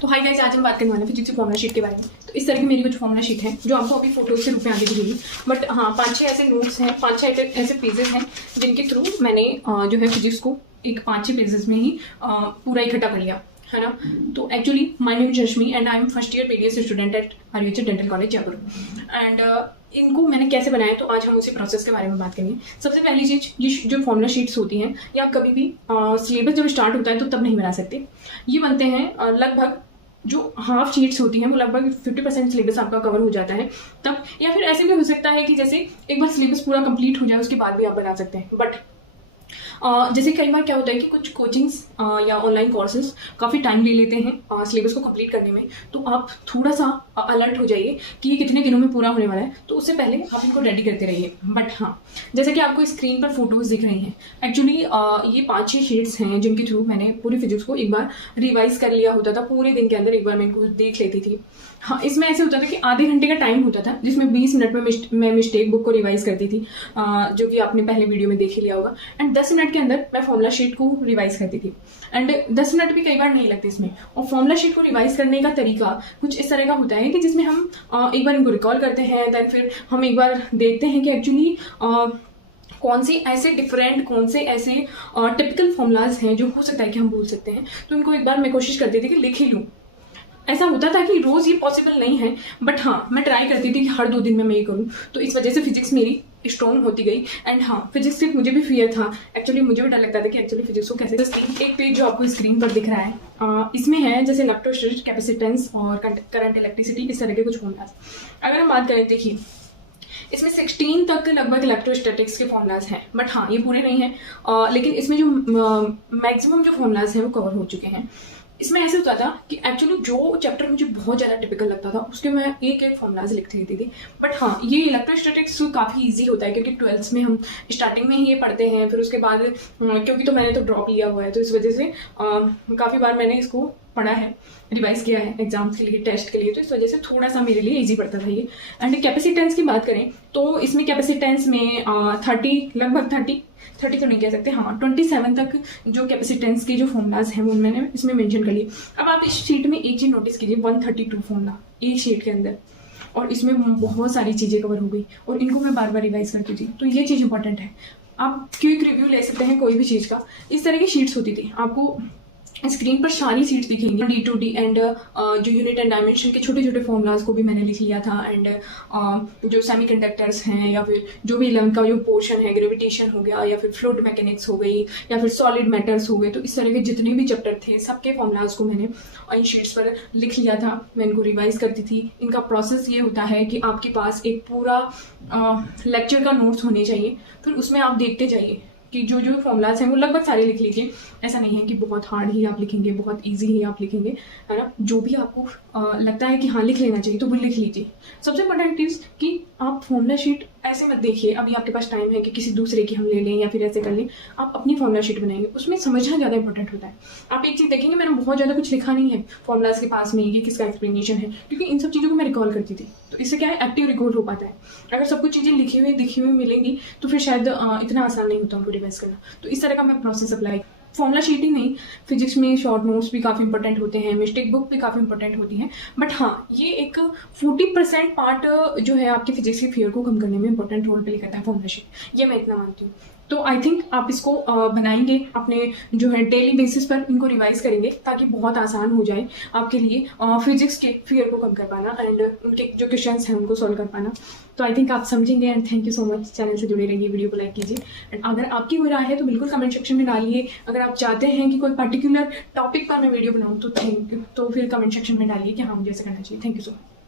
तो hi guys, आज हम बात करने वाले हैं फिजिक्स की फॉर्मुला शीट के बारे में। तो इस तरह की मेरी कुछ फॉर्मुला शीट है जो आपको अभी फोटोज के रूप में आगे दिखेगी। बट हाँ, 5-6 ऐसे नोट्स हैं, 5-6 ऐसे पेजेस हैं जिनके थ्रू मैंने जो है फिजिक्स को एक 5-6 पेजेस में ही पूरा इकट्ठा कर लिया है ना। तो actually my name is Rashmi and I am first year BDS student at Ayurveda dental college Jaipur. And इनको मैंने कैसे बनाया, तो आज हम उसी प्रोसेस के बारे में बात करेंगे। सबसे पहली चीज़, ये जो फॉर्मुला शीट्स होती हैं या आप कभी भी सिलेबस जब स्टार्ट होता है तो तब नहीं बना सकते। ये बनते हैं लगभग जो हाफ शीट्स होती हैं वो लगभग 50% सिलेबस आपका कवर हो जाता है तब, या फिर ऐसे भी हो सकता है कि जैसे एक बार सिलेबस पूरा कंप्लीट हो जाए उसके बाद भी आप बना सकते हैं। बट जैसे कई बार क्या होता है कि कुछ कोचिंग्स या ऑनलाइन कोर्सेज काफ़ी टाइम ले लेते हैं सिलेबस को कंप्लीट करने में, तो आप थोड़ा सा अलर्ट हो जाइए कि ये कितने दिनों में पूरा होने वाला है। तो उससे पहले आप इनको रेडी करते रहिए। बट हाँ, जैसे कि आपको स्क्रीन पर फोटोज दिख रही हैं, एक्चुअली ये 5-6 शीट्स हैं जिनके थ्रू मैंने पूरी फिजिक्स को एक बार रिवाइज कर लिया होता था। पूरे दिन के अंदर एक बार मैं इनको देख लेती थी। हाँ, इसमें ऐसे होता था कि आधे घंटे का टाइम होता था जिसमें 20 मिनट में मैं मिस्टेक बुक को रिवाइज करती थी, जो कि आपने पहले वीडियो में देख ही लिया होगा। एंड 10 मिनट के अंदर मैं फॉर्मुला शीट को रिवाइज करती थी। एंड 10 मिनट भी कई बार नहीं लगते इसमें। और फॉर्मुला शीट को रिवाइज करने का तरीका कुछ इस तरह का होता है कि जिसमें हम एक बार इनको रिकॉल करते हैं, देन फिर हम एक बार देखते हैं कि एक्चुअली कौन से ऐसे डिफरेंट, कौन से ऐसे टिपिकल फॉर्मूलाज हैं जो हो सकता है कि हम भूल सकते हैं। तो इनको एक बार मैं कोशिश करती थी कि लिख ही लूँ। ऐसा होता था कि रोज ये पॉसिबल नहीं है, बट हाँ, मैं ट्राई करती थी कि हर 2 दिन में मैं ये करूँ। तो इस वजह से फिजिक्स मेरी स्ट्रॉन्ग होती गई। एंड हाँ, फिजिक्स से मुझे भी फियर था। एक्चुअली मुझे भी डर लगता था कि एक्चुअली फिजिक्स को कैसे। एक पेज जो आपको स्क्रीन पर दिख रहा है, इसमें है जैसे इलेक्ट्रोस्टैटिक, कैपेसिटेंस और करंट, इलेक्ट्रिसिटी, इस तरह के कुछ फॉर्मूलाज। अगर हम बात करें, देखिए इसमें 16 तक लगभग इलेक्ट्रोस्टैटिक्स के फॉर्मूलाज हैं। बट हाँ, ये पूरे नहीं हैं, लेकिन इसमें जो मैक्सिमम जो फॉर्मूलाज हैं वो कवर हो चुके हैं। इसमें ऐसे होता था कि एक्चुअली जो चैप्टर मुझे बहुत ज़्यादा टिपिकल लगता था उसके मैं एक फॉर्मूलाज लिखती रहती थी। बट हाँ, ये इलेक्ट्रोस्टैटिक्स काफ़ी इजी होता है क्योंकि 12th में हम स्टार्टिंग में ही ये पढ़ते हैं। फिर उसके बाद क्योंकि तो मैंने तो ड्रॉप लिया हुआ है, तो इस वजह से काफ़ी बार मैंने इसको पढ़ा है, रिवाइज किया है एग्जाम्स के लिए, टेस्ट के लिए। तो इस वजह से थोड़ा सा मेरे लिए इजी पड़ता था ये। एंड कैपेसिटेंस की बात करें तो इसमें कैपेसिटेंस में 30 तो नहीं कह सकते, हाँ 27 तक जो कैपेसिटेंस के जो फॉर्मूलाज हैं वो मैंने इसमें मेंशन कर लिए। अब आप इस शीट में एक चीज़ नोटिस कीजिए, 132 फॉर्मूला एक शीट के अंदर, और इसमें बहुत सारी चीज़ें कवर हो गई और इनको मैं बार बार रिवाइज करती थी। तो ये चीज़ इंपॉर्टेंट है। आप क्विक रिव्यू ले सकते हैं कोई भी चीज़ का। इस तरह की शीट्स होती थी, आपको स्क्रीन पर सारी सीट्स दिखेंगी, D2D एंड जो यूनिट एंड डायमेंशन के छोटे छोटे फॉर्मूलाज को भी मैंने लिख लिया था। एंड जो सेमीकंडक्टर्स हैं या फिर जो भी 11 का जो पोर्शन है, ग्रेविटेशन हो गया या फिर फ्लूइड मैकेनिक्स हो गई या फिर सॉलिड मैटर्स हो गए, तो इस तरह के जितने भी चैप्टर थे सबके फॉर्मूलाज को मैंने इन शीट्स पर लिख लिया था। मैं इनको रिवाइज करती थी। इनका प्रोसेस ये होता है कि आपके पास एक पूरा लेक्चर का नोट्स होने चाहिए, फिर उसमें आप देखते जाइए कि जो जो फॉर्मूलाज हैं वो लगभग सारे लिख लीजिए। ऐसा नहीं है कि बहुत हार्ड ही आप लिखेंगे, बहुत इजी ही आप लिखेंगे, है ना। जो भी आपको लगता है कि हाँ लिख लेना चाहिए तो वो लिख लीजिए। सबसे इम्पोर्टेंट चीज़ कि आप फॉर्मूला शीट ऐसे मत देखिए अभी आपके पास टाइम है कि किसी दूसरे की हम ले लें या फिर ऐसे कर लें। आप अपनी फॉर्मूला शीट बनाएंगे, उसमें समझना ज़्यादा इंपॉर्टेंट होता है। आप एक चीज़ देखेंगे, मैंने बहुत ज़्यादा कुछ लिखा नहीं है फॉर्मूलाज के पास में, ये किसका एक्सप्लेनेशन है, क्योंकि इन सब चीज़ों को मैं रिकॉल करती थी। तो इससे क्या है, एक्टिव रिकॉल हो पाता है। अगर सब कुछ चीज़ें लिखी हुई मिलेंगी तो फिर शायद इतना आसान नहीं होता उनको रिवाइज करना। तो इस तरह का मैं प्रोसेस अप्लाई। फॉर्मूला शीट ही नहीं, फिजिक्स में शॉर्ट नोट्स भी काफ़ी इंपॉर्टेंट होते हैं, मिस्टेक बुक भी काफ़ी इंपॉर्टेंट होती हैं। बट हाँ, ये एक 40% पार्ट जो है आपके फिजिक्स के फियर को कम करने में इंपॉर्टेंट रोल प्ले करता है फॉर्मूला शीट। ये मैं इतना मानती हूँ। तो आई थिंक आप इसको बनाएंगे अपने जो है डेली बेसिस पर, इनको रिवाइज करेंगे ताकि बहुत आसान हो जाए आपके लिए फिजिक्स के फियर को कम कर पाना एंड उनके जो क्वेश्चंस हैं उनको सॉल्व कर पाना। तो आई थिंक आप समझेंगे। And thank you so much. Channel से जुड़े रहिए, वीडियो को लाइक कीजिए। एंड अगर आपकी कोई राय है तो बिल्कुल कमेंट सेक्शन में डालिए। अगर आप चाहते हैं कि कोई पर्टिकुलर टॉपिक पर मैं वीडियो बनाऊँ तो फिर कमेंट सेक्शन में डालिए कि हाँ मुझे ऐसा करना चाहिए। Thank you so much.